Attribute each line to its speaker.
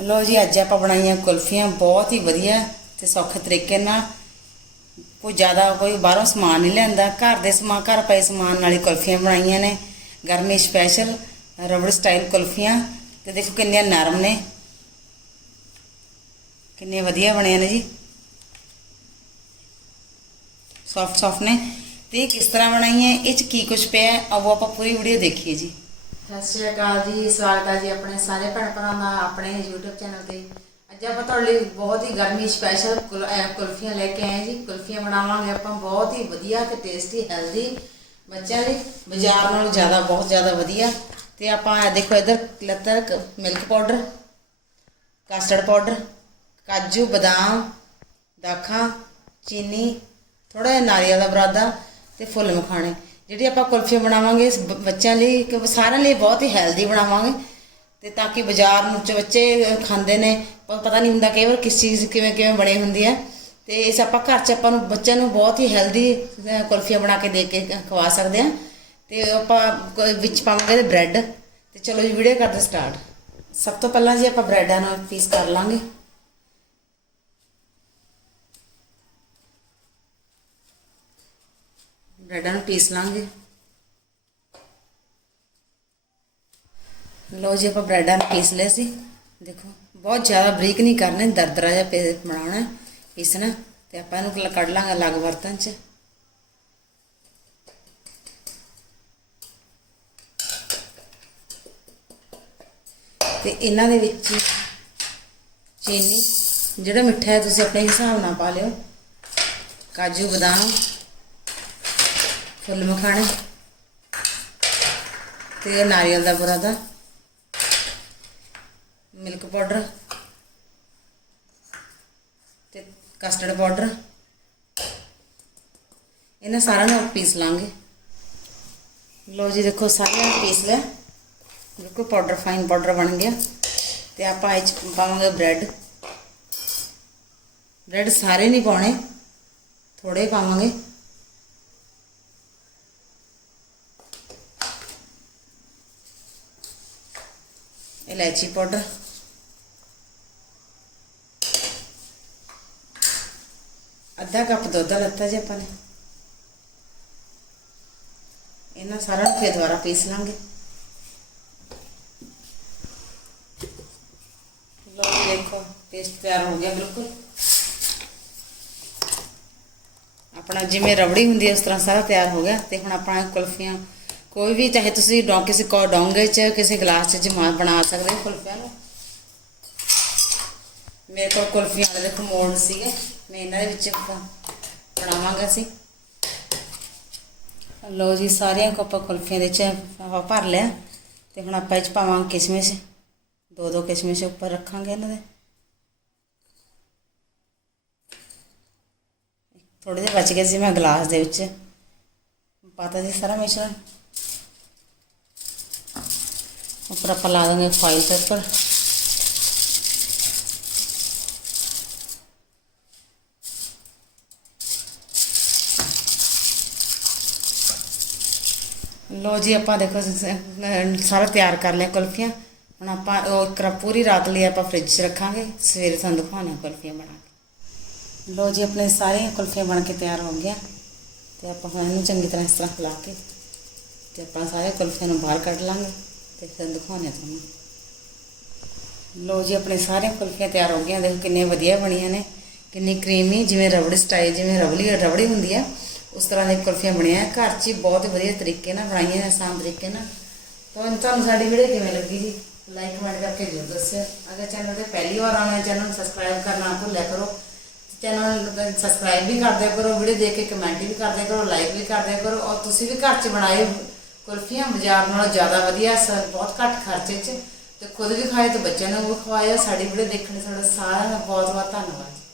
Speaker 1: ਲੋ ਜੀ ਅੱਜ ਆਪਾਂ ਬਣਾਈਆਂ ਕੁਲਫੀਆਂ ਬਹੁਤ ਹੀ ਵਧੀਆ ਤੇ ਸੌਖੇ ਤਰੀਕੇ ਨਾਲ। ਕੋਈ ਜ਼ਿਆਦਾ ਕੋਈ ਬਾਹਰੋਂ ਸਮਾਨ ਨਹੀਂ ਲਿਆਂਦਾ। ਘਰ ਦੇ ਸਮਾਨ ਘਰ ਪਏ ਸਮਾਨ ਨਾਲ ਹੀ ਕੁਲਫੀਆਂ ਬਣਾਈਆਂ ਨੇ। ਗਰਮੀ ਸਪੈਸ਼ਲ ਰਬੜ ਸਟਾਈਲ ਕੁਲਫੀਆਂ। ਤੇ ਦੇਖੋ ਕਿੰਨੀਆਂ ਨਰਮ ਨੇ। ਕਿੰਨੇ ਵਧੀਆ ਬਣੀਆਂ ਨੇ ਜੀ। ਸੌਫਟ ਸੌਫਟ ਨੇ। ਤੇ ਇਹ ਕਿਸ ਤਰ੍ਹਾਂ ਬਣਾਈਆਂ ਇਹ ਚ ਕੀ ਕੁਝ ਪਿਆ ਹੈ, ਆਓ ਆਪਾਂ ਪੂਰੀ ਵੀਡੀਓ ਦੇਖੀਏ ਜੀ।
Speaker 2: ਸਤਿ ਸ਼੍ਰੀ ਅਕਾਲ ਜੀ, ਸਵਾਗਤ ਹੈ ਜੀ ਆਪਣੇ ਸਾਰੇ ਭੈਣ ਭਰਾਵਾਂ ਦਾ, ਆਪਣੇ YouTube ਚੈਨਲ ਤੇ। ਅੱਜ ਆਪਾਂ ਤੁਹਾਡੇ ਲਈ ਬਹੁਤ ਹੀ ਗਰਮੀ ਸਪੈਸ਼ਲ ਕੁਲਫੀਆਂ ਲੈ ਕੇ ਆਏ ਜੀ। ਕੁਲਫੀਆਂ ਬਣਾਵਾਂਗੇ ਆਪਾਂ, ਬਹੁਤ ਹੀ ਵਧੀਆ ਤੇ ਟੇਸਟੀ ਹੈਲਦੀ ਬੱਚਿਆਂ ਲਈ ਬਾਜ਼ਾਰ ਨਾਲੋਂ ਜ਼ਿਆਦਾ, ਬਹੁਤ ਜ਼ਿਆਦਾ ਵਧੀਆ।
Speaker 1: ਤੇ ਆਪਾਂ ਇਹ ਦੇਖੋ ਇਧਰ ਲੱਤਰ ਮਿਲਕ ਪਾਊਡਰ ਕਸਟਰਡ ਪਾਊਡਰ ਕਾਜੂ, ਬਦਾਮ, ਦਾਖਾਂ, ਚੀਨੀ ਥੋੜਾ ਜਿਹਾ ਨਾਰੀਅਲ ਦਾ ਬਰਾਦਾ ਤੇ ਫੁੱਲ ਮਖਾਣੇ। ਜਿਹੜੀ ਆਪਾਂ ਕੁਲਫੀ ਬਣਾਵਾਂਗੇ, ਇਸ ਬ- ਬੱਚਿਆਂ ਲਈ ਕਿ ਸਾਰਿਆਂ ਲਈ ਬਹੁਤ ਹੀ ਹੈਲਦੀ ਬਣਾਵਾਂਗੇ। ਤੇ ਤਾਂ ਕਿ ਬਾਜ਼ਾਰ ਨੂੰ ਚ ਬੱਚੇ ਖਾਂਦੇ ਨੇ ਪਰ ਪਤਾ ਨਹੀਂ ਹੁੰਦਾ ਕਈ ਵਾਰ ਕਿਸ ਚੀਜ਼ ਕਿਵੇਂ ਕਿਵੇਂ ਬਣੀ ਹੁੰਦੀ ਹੈ। ਤੇ ਇਸ ਆਪਾਂ ਘਰ ਚ ਆਪਾਂ ਨੂੰ ਬੱਚਿਆਂ ਨੂੰ ਬਹੁਤ ਹੀ ਹੈਲਦੀ ਕੁਲਫੀਆਂ ਬਣਾ ਕੇ ਦੇ ਕੇ ਖਵਾ ਸਕਦੇ ਹਾਂ। ਤੇ ਆਪਾਂ ਕ- ਵਿੱਚ ਪਾਵਾਂਗੇ ਬ੍ਰੈਡ ਤੇ ਚਲੋ ਜੀ ਵੀਡੀਓ ਕਰਦੇ ਸਟਾਰਟ ਸਭ ਤੋਂ ਪਹਿਲਾਂ ਜੀ ਆਪਾਂ ਬ੍ਰੈਡਾਂ ਨੂੰ ਪੀਸ ਕਰ ਲਾਂਗੇ। ਬ੍ਰੈਡਾਂ ਨੂੰ ਪੀਸ ਲਾਂਗੇ। ਲੋ ਜੀ, ਆਪਾਂ ਬ੍ਰੈਡਾਂ ਨੂੰ ਪੀਸ ਲਿਆ ਸੀ। ਦੇਖੋ, ਬਹੁਤ ਜ਼ਿਆਦਾ ਬਰੀਕ ਨਹੀਂ ਕਰਨਾ, ਦਰਦਰਾ ਜਿਹਾ ਪੇ ਬਣਾਉਣਾ, ਪੀਸਣਾ, ਤੇ ਆਪਾਂ ਇਹਨੂੰ ਕੱਢ ਲਾਂਗੇ ਅਲੱਗ ਬਰਤਨ 'ਚ। ਤੇ ਇਹਨਾਂ ਦੇ ਵਿੱਚ ਚੀਨੀ, ਜਿਹੜਾ ਮਿੱਠਾ ਹੈ, ਤੁਸੀਂ ਆਪਣੇ ਹਿਸਾਬ ਨਾਲ ਪਾ ਲਿਓ। ਕਾਜੂ, ਬਦਾਮ ਫੁੱਲ ਮਖਾਣੇ ਤੇ ਨਾਰੀਅਲ ਦਾ ਬੁਰਾਦਾ ਮਿਲਕ ਪਾਊਡਰ। ਤੇ ਕਸਟਰਡ ਪਾਊਡਰ। ਇਹਨਾਂ ਸਾਰਿਆਂ ਨੂੰ ਆਪਾਂ ਪੀਸ ਲਾਂਗੇ। ਲੋ ਜੀ, ਦੇਖੋ ਸਾਰਿਆਂ ਨੂੰ ਪੀਸ ਲਿਆ ਬਿਲਕੁਲ ਪਾਊਡਰ ਫਾਈਨ ਪਾਊਡਰ ਬਣ ਗਿਆ। ਤੇ ਆਪਾਂ ਇਹ 'ਚ ਪਾਵਾਂਗੇ ਬ੍ਰੈਡ ਬ੍ਰੈਡ ਸਾਰੇ ਨਹੀਂ ਪਾਉਣੇ। ਥੋੜੇ ਪਾਵਾਂਗੇ। ਇਲਾਇਚੀ ਪਾਊਡਰ। ਅੱਧਾ ਕੱਪ ਦੁੱਧ ਲੱਤਾ ਜੀ ਆਪਾਂ ਨੇ। ਇਹਨਾਂ ਸਾਰਾ ਨੂੰ ਫੇਰ ਦੁਬਾਰਾ ਪੀਸ ਲਾਂਗੇ। ਲੋ ਦੇਖੋ ਪੇਸਟ ਤਿਆਰ ਹੋ ਗਿਆ ਬਿਲਕੁਲ। ਆਪਣਾ ਜਿਵੇਂ ਰਬੜੀ ਹੁੰਦੀ ਹੈ, ਉਸ ਤਰ੍ਹਾਂ ਸਾਰਾ ਤਿਆਰ ਹੋ ਗਿਆ। ਤੇ ਹੁਣ ਆਪਾਂ ਕੁਲਫੀਆਂ ਕੋਈ ਵੀ, ਚਾਹੇ ਤੁਸੀਂ ਡੋਂ, ਕਿਸੇ ਕੋ ਡੋਂਗੇ ਚ, ਕਿਸੇ ਗਲਾਸ ਚ ਜਮਾ ਬਣਾ ਸਕਦੇ ਹੋ ਕੁਲਫੀਆਂ ਨੂੰ। ਮੇਰੇ ਕੋਲ ਕੁਲਫੀਆਂ ਵਾਲੇ ਦੇਖੋ ਮੋਲਡ ਸੀਗੇ, ਮੈਂ ਇਹਨਾਂ ਦੇ ਵਿੱਚ ਬਣਾਵਾਂਗਾ ਸੀ ਲੋ ਜੀ, ਸਾਰੀਆਂ ਕੋਪਾ ਕੁਲਫੀਆਂ ਦੇ ਚ ਆਪਾਂ ਭਰ ਲਿਆ, ਤੇ ਹੁਣ ਆਪਾਂ ਇਹ ਚ ਪਾਵਾਂਗੇ ਕਿਸ਼ਮਿਸ਼। ਦੋ ਦੋ ਕਿਸ਼ਮਿਸ਼ ਉੱਪਰ ਰੱਖਾਂਗੇ ਇਹਨਾਂ ਦੇ। ਥੋੜੇ ਜਿਹੇ ਬਚ ਗਏ ਸੀ ਮੈਂ ਗਲਾਸ ਦੇ ਵਿੱਚ। ਪਾਤਾ ਜੀ ਸਾਰਾ ਮਿਸ਼ਰਣ ਉੱਪਰ ਆਪਾਂ ਲਾ ਦਾਂਗੇ ਫਾਈਲ ਪੇਪਰ ਲੋ ਜੀ ਆਪਾਂ ਦੇਖੋ ਸ- ਅਹ ਸਾਰਾ ਤਿਆਰ ਕਰ ਲਿਆ ਕੁਲਫੀਆਂ ਹੁਣ ਆਪਾਂ ਉਹ ਇੱਕ ਰਾ- ਪੂਰੀ ਰਾਤ ਲਈ ਆਪਾਂ ਫ੍ਰਿਜ 'ਚ ਰੱਖਾਂਗੇ ਸਵੇਰੇ ਤੁਹਾਨੂੰ ਦਿਖਾਉਣੇ ਕੁਲਫੀਆਂ ਬਣਾ ਕੇ ਲੋ ਜੀ ਆਪਣੇ ਸਾਰੀਆਂ ਕੁਲਫੀਆਂ ਬਣ ਕੇ ਤਿਆਰ ਹੋ ਗਿਆ ਤੇ ਆਪਾਂ ਹੁਣ ਇਹਨੂੰ ਚੰਗੀ ਤਰ੍ਹਾਂ ਇਸ ਤਰ੍ਹਾਂ ਹਿਲਾ ਕੇ ਤੇ ਆਪਾਂ ਸਾਰੇ ਕੁਲਫੀਆਂ ਨੂੰ ਬਾਹਰ ਕੱਢ ਲਾਂਗੇ ਤੇ ਫਿਰ ਦਿਖਾਉਣੇ ਤੁਹਾਨੂੰ। ਲੋ ਜੀ, ਆਪਣੇ ਸਾਰੇ ਕੁਲਫੀਆਂ ਤਿਆਰ ਹੋ ਗਈਆਂ। ਦੇਖੋ ਕਿੰਨੀਆਂ ਵਧੀਆ ਬਣੀਆਂ ਨੇ। ਕਿੰਨੀ ਕਰੀਮੀ ਜਿਵੇਂ ਰਬੜੀ ਸਟਾਈਲ ਜਿਵੇਂ ਰਬੜੀ ਰਬੜੀ ਹੁੰਦੀ ਆ, ਉਸ ਤਰ੍ਹਾਂ ਦੀਆਂ ਕੁਲਫੀਆਂ ਬਣੀਆਂ। ਘਰ 'ਚ ਬਹੁਤ ਵਧੀਆ ਤਰੀਕੇ ਨਾਲ ਬਣਾਈਆਂ ਨੇ ਆਸਾਨ ਤਰੀਕੇ ਨਾਲ। ਤਾਂ ਤੁਹਾਨੂੰ ਸਾਡੀ ਵੀਡੀਓ ਕਿਵੇਂ ਲੱਗੀ ਜੀ? ਲਾਈਕ ਕਮੈਂਟ ਕਰਕੇ ਜ਼ਰੂਰ ਦੱਸਿਓ। ਅਗਰ ਚੈਨਲ ਤੇ ਪਹਿਲੀ ਵਾਰ ਆਉਣਾ ਹੈ ਚੈਨਲ ਨੂੰ ਸਬਸਕ੍ਰਾਈਬ ਕਰਨਾ ਨਾ ਭੁੱਲਿਆ ਕਰੋ। ਚੈਨਲ ਨੂੰ ਸਬਸਕ੍ਰਾਈਬ ਵੀ ਕਰਦਿਆ ਕਰੋ ਵੀਡੀਓ ਦੇਖ ਕੇ ਕਮੈਂਟ ਵੀ ਕਰ ਕਰੋ ਲਾਈਕ ਵੀ ਕਰ ਕਰੋ। ਔਰ ਤੁਸੀਂ ਵੀ ਘਰ 'ਚ ਬਣਾਏ ਕੁਲਫੀਆਂ ਬਾਜ਼ਾਰ ਨਾਲੋਂ ਜ਼ਿਆਦਾ ਵਧੀਆ ਸ- ਬਹੁਤ ਘੱਟ ਖਰਚੇ 'ਚ। ਤੇ ਖੁਦ ਵੀ ਖਾਏ ਤੇ ਬੱਚਿਆਂ ਨੂੰ ਵੀ ਖਵਾਇਆ ਸਾਡੀ ਵੀਡੀਓ ਦੇਖਣ ਲਈ ਤੁਹਾਡਾ ਸਾਰਿਆਂ ਦਾ ਬਹੁਤ ਬਹੁਤ ਧੰਨਵਾਦ।